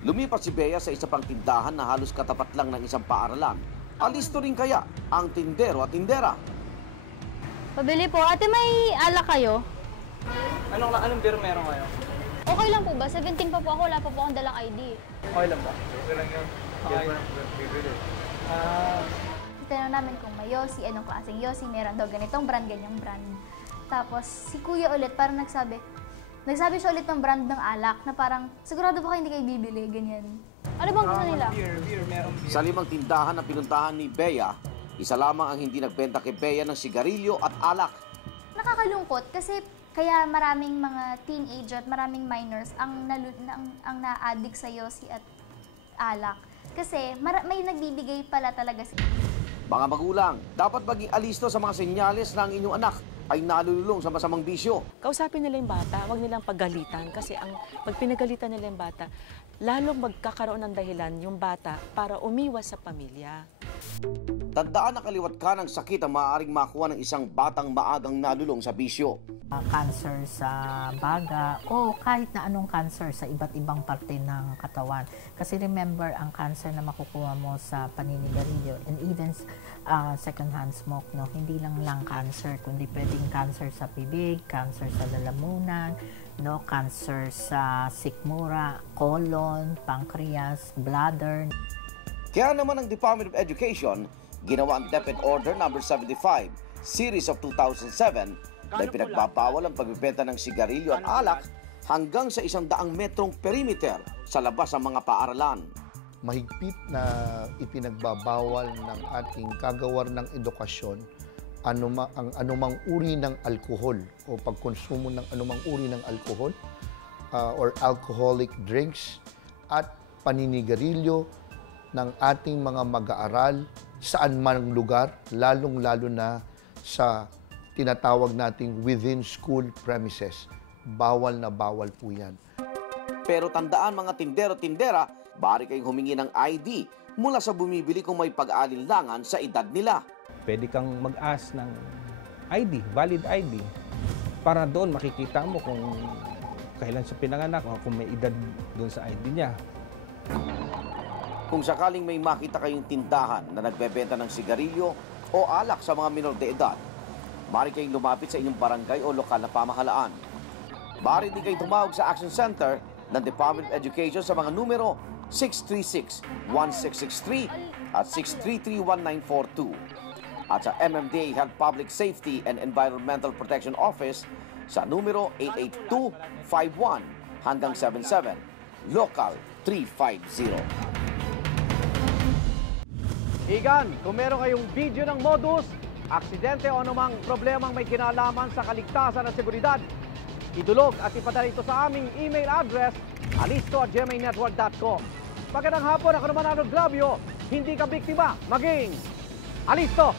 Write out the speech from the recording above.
Lumipat si Bea sa isa pang tindahan na halos katapat lang ng isang paaralan. Alisto rin kaya ang tindero at tindera? Pabili po. Ate, may alak kayo? Anong beer meron kayo? Okay lang po ba? 17 pa po ako. Wala pa po akong dalang ID. Okay lang ba? Okay lang yun. Okay. Tinanong namin kung may Yossi, anong klaseng Yossi, meron daw ganitong brand, ganyang brand. Tapos si Kuya ulit parang nagsabi siya ulit ng brand ng alak na parang sigurado ba kayo hindi kayo bibili, ganyan. Ano bang gusto nila? Beer, meron beer. Sa 5 tindahan na pinuntahan ni Bea, isa lamang ang hindi nagbenta kay Bea ng sigarilyo at alak. Nakakalungkot kasi kaya maraming mga teenager at maraming minors ang na-addict sa Yossi at alak. Kasi may nagbibigay pala talaga. Mga magulang, dapat maging alisto sa mga senyales na ang inyong anak ay nalululong sa masamang bisyo. Kausapin nila yung bata, huwag nilang paggalitan kasi pag pinagalitan nila yung bata, lalong magkakaroon ng dahilan yung bata para umiwas sa pamilya. Tandaan na kaliwat ka ng sakit ang maaaring makuha ng isang batang maagang nalulong sa bisyo. Cancer sa baga o kahit na anong cancer sa iba't ibang parte ng katawan. Kasi remember, ang cancer na makukuha mo sa paninigarilyo and even second-hand smoke, no? Hindi lang cancer, kundi pwedeng cancer sa bibig, cancer sa lalamunan, no? Cancer sa sikmura, colon, pancreas, bladder. Kaya naman ang Department of Education ginawa ang DepEd Order No. 75, Series of 2007 na pinagbabawal ang pagbibenta ng sigarilyo at alak hanggang sa 100 metrong perimeter sa labas ng mga paaralan. Mahigpit na ipinagbabawal ng ating kagawar ng edukasyon ang anumang uri ng alkohol o pagkonsumo ng anumang uri ng alkohol or alcoholic drinks at paninigarilyo ng ating mga mag-aaral saan man lugar, lalong-lalo na sa tinatawag nating within school premises. Bawal na bawal po yan. Pero tandaan mga tindero-tindera, bari kayong humingi ng ID mula sa bumibili kung may pag-aalinlangan sa edad nila. Pwede kang mag-ask ng ID, valid ID, para doon makikita mo kung kailan siya pinanganak o kung may edad doon sa ID niya. Kung sakaling may makita kayong tindahan na nagbebenta ng sigarilyo o alak sa mga minor de edad, maaari kayong lumapit sa inyong barangay o lokal na pamahalaan. Maaari din kayong tumawag sa Action Center ng Department of Education sa mga numero 636-1663 at 633-1942 at sa MMDA Health Public Safety and Environmental Protection Office sa numero 882-51 hanggang 77, Local 350. Igan, kung meron kayong video ng modus, aksidente o anumang problemang may kinalaman sa kaligtasan at seguridad, idulog at ipadala ito sa aming email address alisto@gmailnetwork.com. Magandang hapon, ako naman Arnold Glavio, hindi ka biktima, maging alisto!